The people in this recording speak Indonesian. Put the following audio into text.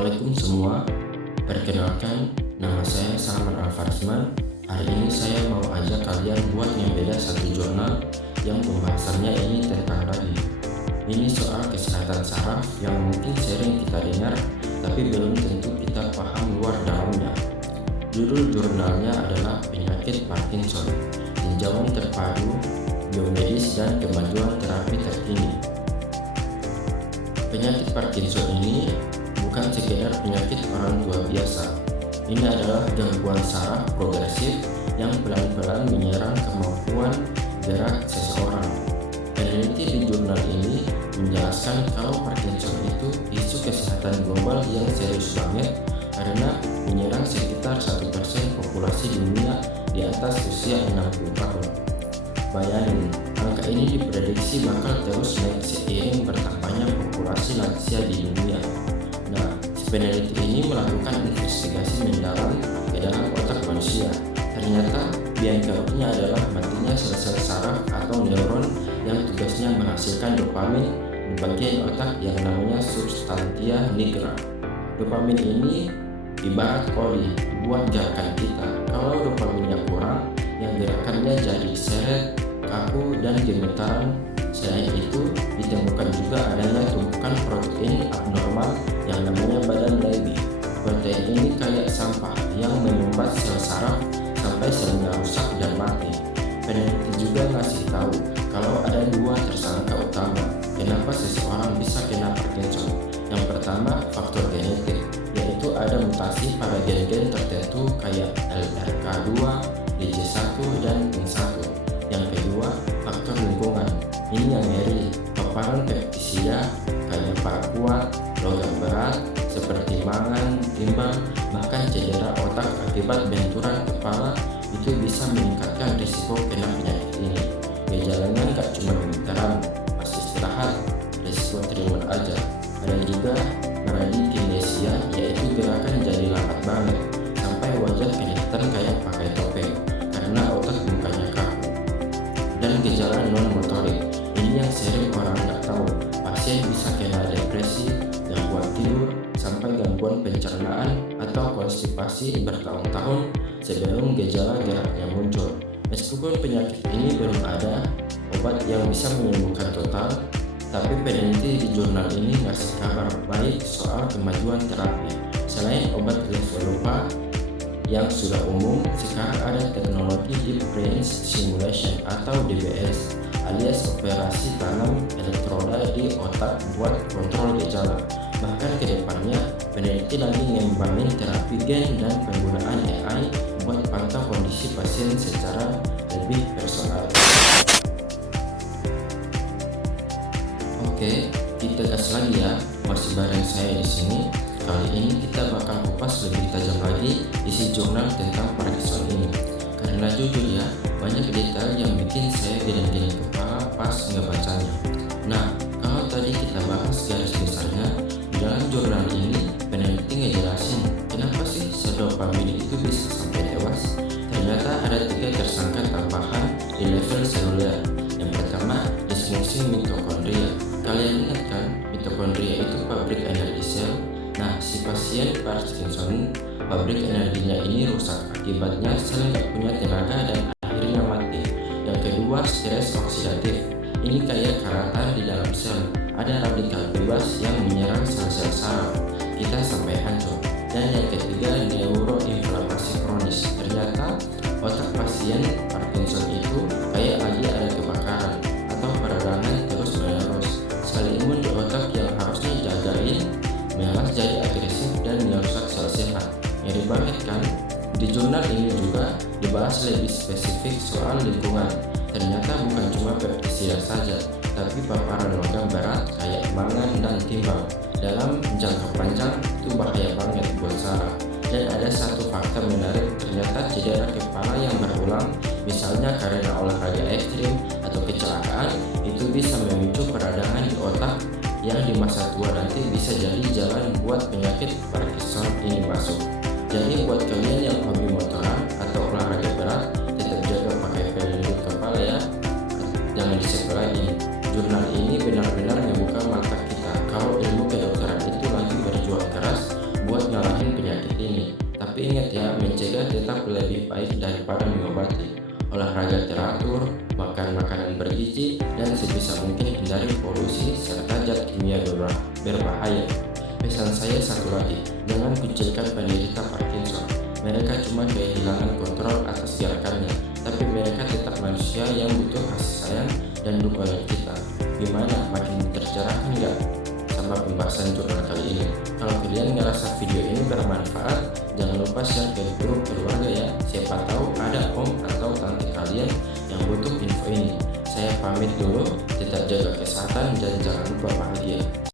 Assalamualaikum semua. Perkenalkan, nama saya Salman Al-Farsman. Hari ini saya mau ajak kalian buat yang beda satu jurnal yang pembahasannya ini tentang radang. Ini soal kesehatan saraf yang mungkin sering kita dengar, tapi belum tentu kita paham luar dalamnya. Judul jurnalnya adalah Penyakit Parkinson, Tinjauan Terpadu, Biomedis dan Kemajuan Terapi Terkini. Penyakit Parkinson ini bukan sekedar penyakit orang tua biasa. Ini adalah gangguan saraf progresif yang pelan-pelan menyerang kemampuan gerak seseorang. Peneliti di jurnal ini menjelaskan kalau Parkinson itu isu kesehatan global yang serius banget karena menyerang sekitar 1% populasi dunia di atas usia 60 tahun. Bayangin, angka ini diprediksi bakal terus naik seiring bertambahnya populasi lansia di dunia. Nah, peneliti ini melakukan investigasi mendalam ke dalam otak manusia. Ternyata biang keroknya adalah matinya sel-sel saraf atau neuron yang tugasnya menghasilkan dopamin di bagian otak yang namanya substantia nigra. Dopamin ini ibarat oli buat gerakan kita. Kalau dopaminnya kurang, yang gerakannya jadi seret, kaku, dan gemetaran. Selain itu, ditemukan juga adanya tumpukan protein abnormal yang namanya badan Levy. Protein ini kayak sampah yang menyumbat sel saraf sampai selnya rusak dan mati. Peneliti juga ngasih tahu kalau ada dua tersangka utama kenapa seseorang bisa kena Parkinson. Yang pertama, faktor genetik, yaitu ada mutasi pada gen-gen tertentu kayak LRK2, DJ1, dan IN1. Yang kedua, faktor lingkungan. Ini yang ngeri, paparan pestisida kayak paraquat, logam berat seperti mangan, timbang, bahkan cedera otak akibat benturan kepala itu bisa meningkatkan risiko kena penyakit ini. Gejalanya gak cuma gemetaran, pas istirahat, risiko tremor aja. Ada juga bradykinesia, yaitu gerakan jadi lambat banget, sampai wajah kelihatan kayak pakai topeng karena otak mukanya kaku. Dan gejala non-motorik, ini yang sering orang nggak tahu. Pasien bisa kena depresi, gangguan tidur, sampai gangguan pencernaan atau konstipasi bertahun-tahun sebelum gejala geraknya muncul. Meskipun penyakit ini belum ada obat yang bisa menyembuhkan total, tapi peneliti di jurnal ini ngasih kabar baik soal kemajuan terapi. Selain obat levodopa yang sudah umum, sekarang ada teknologi Deep Brain Stimulation atau DBS, alias operasi tanam elektroda di otak buat kontrol gejala. Bahkan ke depannya, peneliti lagi ngembangin terapi gen dan penggunaan AI buat pantau kondisi pasien secara lebih personal. Oke, kita gas lagi ya. Masih bareng saya di sini. Kali ini kita bakal kupas lebih tajam lagi isi jurnal tentang Parkinson ini. Karena jujur ya, banyak detail yang bikin saya geleng-geleng kepala pas ngebacanya. Nah, kalau tadi kita bahas garis besarnya, di dalam jurnal ini peneliti ngejelasin kenapa sih sel dopamin itu bisa sampai tewas. Ternyata ada 3 tersangka tambahan di level seluler. Yang pertama, disfungsi mitokondria. Kalian ingat kan, mitokondria itu pabrik energi sel. Nah, si pasien Parkinson, pabrik energinya ini rusak. Akibatnya sel nggak punya tenaga dan akhirnya mati. Yang kedua, stres oksidatif. Ini kayak karatan di dalam sel. Ada radikal bebas yang menyerang sel-sel saraf kita sampai hancur. Dan yang ketiga, neuroinflamasi kronis. Ternyata otak pasien Parkinson itu kayak lagi ada kebakaran atau peradangan terus-menerus. Sel imun di otak yang harusnya jagain malah jadi agresif dan merusak sel sehat. Ngeri banget kan? Di jurnal ini juga dibahas lebih spesifik soal lingkungan. Ternyata bukan cuma pestisida saja, tapi paparan logam berat kayak mangan dan timbang dalam jangka panjang itu bahaya banget buat saraf. Dan ada satu fakta menarik, ternyata cedera kepala yang berulang, misalnya karena olahraga ekstrim atau kecelakaan, itu bisa memicu peradangan di otak yang di masa tua nanti bisa jadi jalan buat penyakit Parkinson ini masuk. Jadi buat kalian yang hobi motoran atau olahraga berat, tetap jaga pakai pelindung kepala ya. Jangan disebelah ini. Jurnal ini benar-benar membuka mata kita kalau ilmu kedokteran itu lagi berjuang keras Tapi ingat ya, mencegah tetap lebih baik daripada mengobati. Olahraga teratur, makan makanan bergizi, dan sebisa mungkin hindari polusi serta zat kimia berbahaya. Pesan saya satu lagi, jangan kucilkan penderita Parkinson. Mereka cuma kehilangan kontrol atas gerakannya, tapi mereka tetap manusia yang butuh kasih sayang dan dukungan kita. Gimana? Makin tercerahkan nggak sama pembahasan jurnal kali ini? Kalau kalian ngerasa video ini bermanfaat, jangan lupa share ke grup keluarga ya. Siapa tahu ada om atau tante kalian yang butuh info ini. Saya pamit dulu, tetap jaga kesehatan dan jangan lupa bahagia.